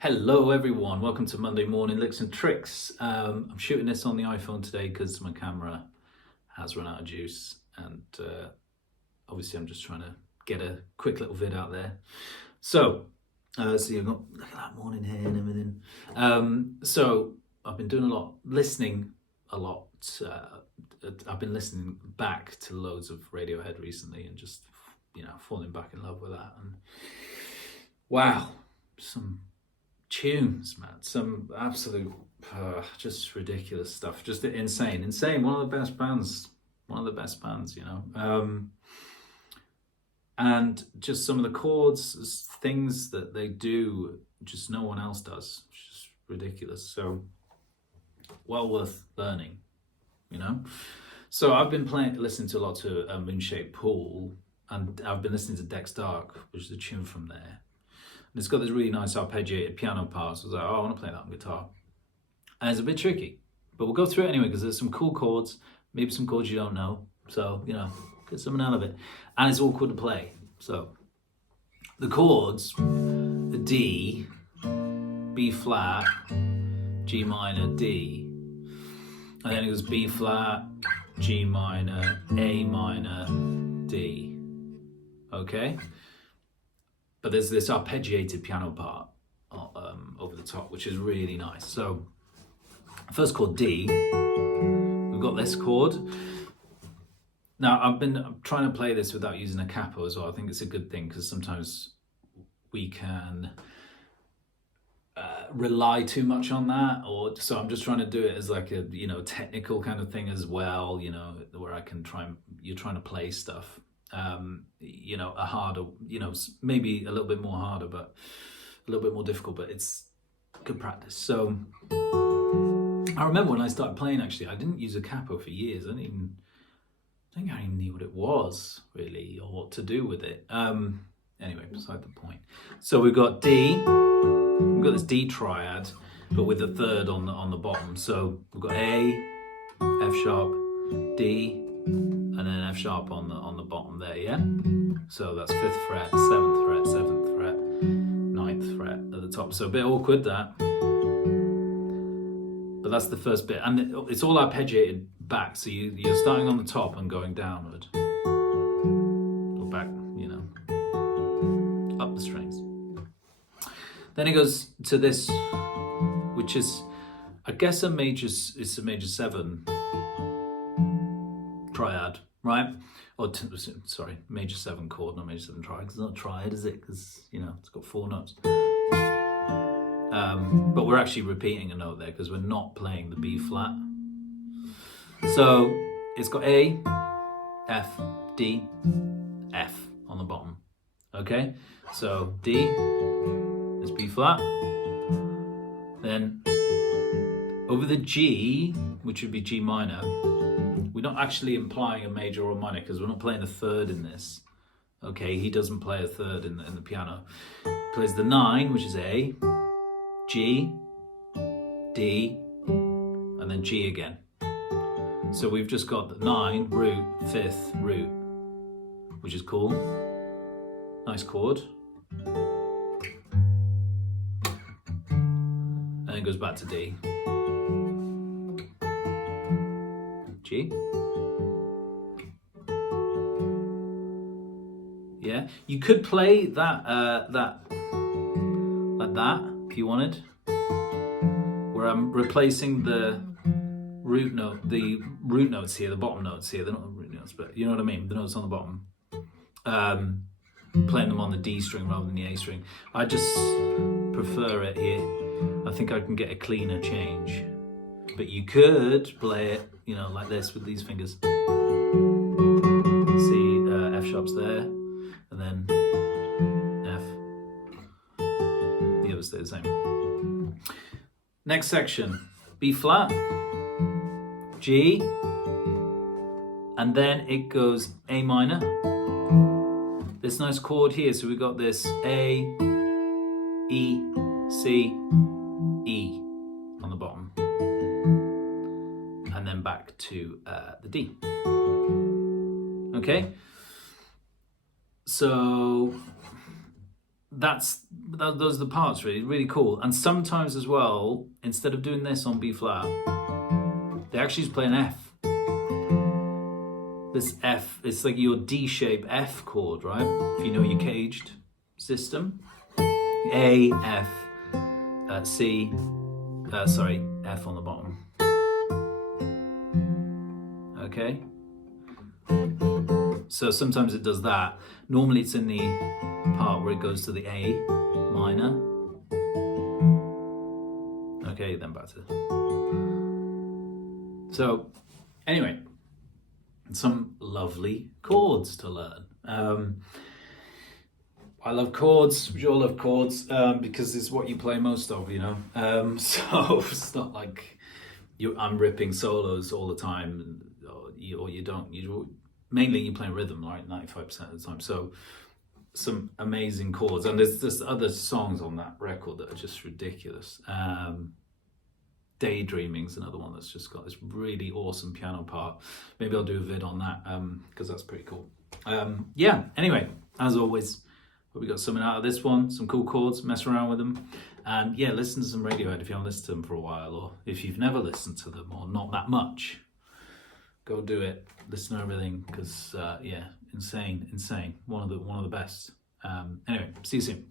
Hello everyone, welcome to Monday Morning Licks and Tricks. I'm shooting this on the iPhone today because my camera has run out of juice and obviously I'm just trying to get a quick little vid out there. So you've got, look at that morning hair and everything. So I've been doing a lot, listening a lot. I've been listening back to loads of Radiohead recently and just, falling back in love with that. And wow, some tunes, man, some absolute just ridiculous stuff, just insane. One of the best bands, and just some of the chords, things that they do, just no one else does. It's just ridiculous. So well worth learning, so I've been listening to a lot to Moonshaped Pool, and I've been listening to Dex Dark, which is a tune from there. And it's got this really nice arpeggiated piano part. So I was like, I want to play that on guitar. And it's a bit tricky, but we'll go through it anyway because there's some cool chords, maybe some chords you don't know. So, get something out of it. And it's awkward to play. So the chords are D, B flat, G minor, D. And then it goes B flat, G minor, A minor, D. Okay? But there's this arpeggiated piano part over the top, which is really nice. So, first chord D, we've got this chord. Now, I'm trying to play this without using a capo as well. I think it's a good thing because sometimes we can rely too much on that. So I'm just trying to do it as like a, technical kind of thing as well, where you're trying to play stuff. A harder, maybe a little bit more harder, but a little bit more difficult, but it's good practice. So I remember when I started playing, actually, I didn't use a capo for years. I think I even knew what it was really, or what to do with it. Anyway, beside the point. So we've got D, we've got this D triad, but with the third on the bottom. So we've got A, F sharp, D, and then F sharp on the bottom there, yeah? So that's 5th fret, 7th fret, 7th fret, 9th fret at the top. So a bit awkward, that. But that's the first bit. And it's all arpeggiated back, so you're starting on the top and going downward. Or back, up the strings. Then it goes to this, which is, I guess, it's a major 7 triad, right? Major 7 chord, not major 7 triad. It's not triad, is it? Because it's got 4 notes. But we're actually repeating a note there because we're not playing the B flat. So it's got A, F, D, F on the bottom. Okay, so D is B flat. Then over the G, which would be G minor, we're not actually implying a major or a minor because we're not playing a third in this. Okay, he doesn't play a third in the piano. He plays the 9, which is A, G, D, and then G again. So we've just got the 9, root, 5th, root, which is cool. Nice chord. And then it goes back to D. G. Yeah, you could play that like that if you wanted, where I'm replacing the root notes here, the bottom notes here. They're not the root notes, but you know what I mean. The notes on the bottom, playing them on the D string rather than the A string. I just prefer it here. I think I can get a cleaner change. But you could play it, like this with these fingers. See, F sharp's there, and then F. The others stay the same. Next section, B flat, G, and then it goes A minor. This nice chord here, so we've got this A, E, C, E on the bottom. And then back to the D. Okay, so those are the parts, really cool. And sometimes as well, instead of doing this on B flat, they actually just play an F. This F, it's like your D-shape F chord, right? If you know your caged system. A, F, C, F on the bottom. Okay? So sometimes it does that. Normally it's in the part where it goes to the A minor. Okay, then back to. So, anyway, some lovely chords to learn. I love chords. We all love chords because it's what you play most of, you know. So it's not like I'm ripping solos all the time, or you don't. Mainly you play rhythm, right? 95% of the time. So some amazing chords, and there's other songs on that record that are just ridiculous. Daydreaming's another one that's just got this really awesome piano part. Maybe I'll do a vid on that because that's pretty cool. Yeah, anyway, as always, hope we got something out of this one, some cool chords, mess around with them. And yeah, listen to some Radiohead if you haven't listened to them for a while, or if you've never listened to them, or not that much. Go do it, listen to everything, because yeah, insane. One of the best. Anyway, see you soon.